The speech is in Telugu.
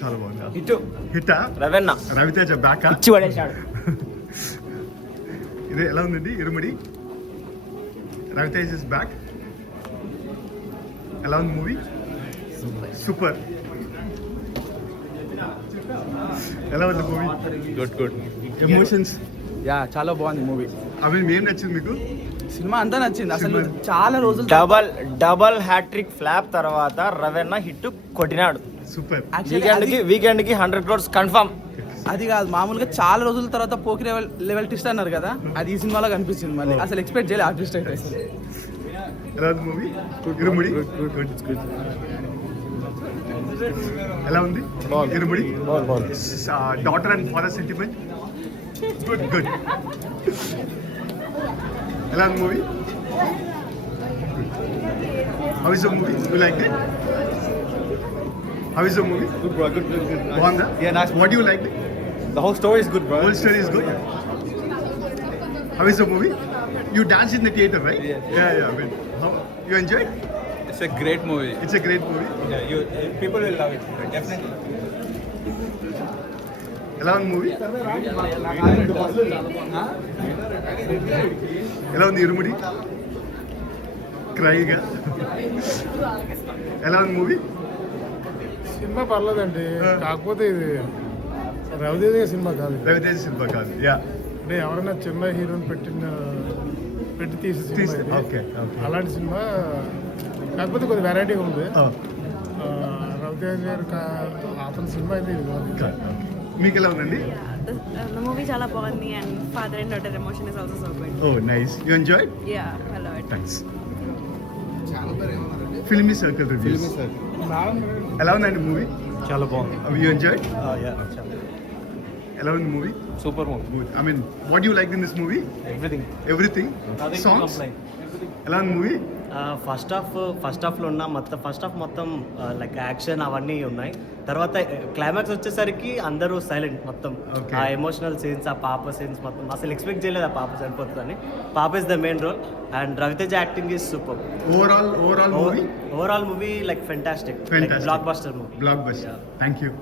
చాలా బాగుంది. హిట్టా రవెన్న రవితేజ బ్యాక్ ఇచ్చి పడేశాడు. ఇది ఎలా ఉందండి ఇరుముడి? Raviteja is back. ఎలా ఉంది మూవీ? సూపర్. ఎలా ఉంది మూవీ? గుడ్. ఎమోషన్స్ చాలా బాగుంది మూవీ. అవి ఏం నచ్చింది మీకు? సినిమా అంతా నచ్చింది. అసలు చాలా రోజులు డబల్ హ్యాట్రిక్ ఫ్లాప్ తర్వాత రవెన్న హిట్ కొట్టినాడు. సూపర్. వీకెండ్ కి 100 crores కన్ఫర్మ్. అది కాదు, మామూలుగా చాలా రోజుల తర్వాత పోకి లెవెల్ ట్విస్ట్ అన్నారు కదా, అది ఈ సినిమాలో కనిపించింది. మళ్ళీ అసలు ఎక్స్పెక్ట్ చేయలేదు ఆ ట్విస్ట్ అయితే. ఎలా ఉంది మూవీ? ఇరుముడి ఎలా ఉంది? Irumudi daughter and father sentiment. Good. ఎలా ఉంది movie? How is the movie? You like it? How is the movie? Good, bro. Good. Wanda? Yeah, nice. What do you like? The whole story is good, bro. Whole story is good. How is the movie? You danced in the theater, right? Yeah. I mean, you enjoyed? It's a great movie. It's a great movie. Yeah, people will love it. Definitely. ఎలా ఉంది మూవీ? ఎలా ఉంది ఇరుముడి? క్రైగా. ఎలా ఉంది మూవీ? సినిమా పర్లేదండి, కాకపోతే ఇది రవితేజ సినిమా కాదు. రవితేజ సినిమా కాదు. యా, అంటే ఎవరైనా చిన్న హీరోని పెట్టి తీసి ఓకే. అలాంటి సినిమా, కాకపోతే కొద్ది వెరైటీ ఉంది. రవితేజ గారు అతని సినిమా అయితే ఇది కాదు. మీకు ఎలా ఉందండి? The movie చాలా బాగుంది and father and daughter emotion is also so good. Oh, nice. You enjoyed? Yeah, I love it. Thanks. Filmy Circle reviews. ఎలా ఉందండి మూవీ? చాలా బాగుంది. You enjoyed? ఎలా ఉంది movie? Super movie. I mean, what do you liked in this movie? Everything. Songs? ఎలా ఉంది మూవీ? ఫస్ట్ హాఫ్లో ఉన్న ఫస్ట్ హాఫ్ మొత్తం లైక్ యాక్షన్ అవన్నీ ఉన్నాయి. తర్వాత క్లైమాక్స్ వచ్చేసరికి అందరూ సైలెంట్ మొత్తం. ఆ ఎమోషనల్ సీన్స్, ఆ పాప సీన్స్ మొత్తం అసలు ఎక్స్పెక్ట్ చేయలేదు ఆ పాప చనిపోతుందని. పాప is the main role and Raviteja acting is super. Overall movie overall movie like fantastic. Block buster movie. Blockbuster. Thank you.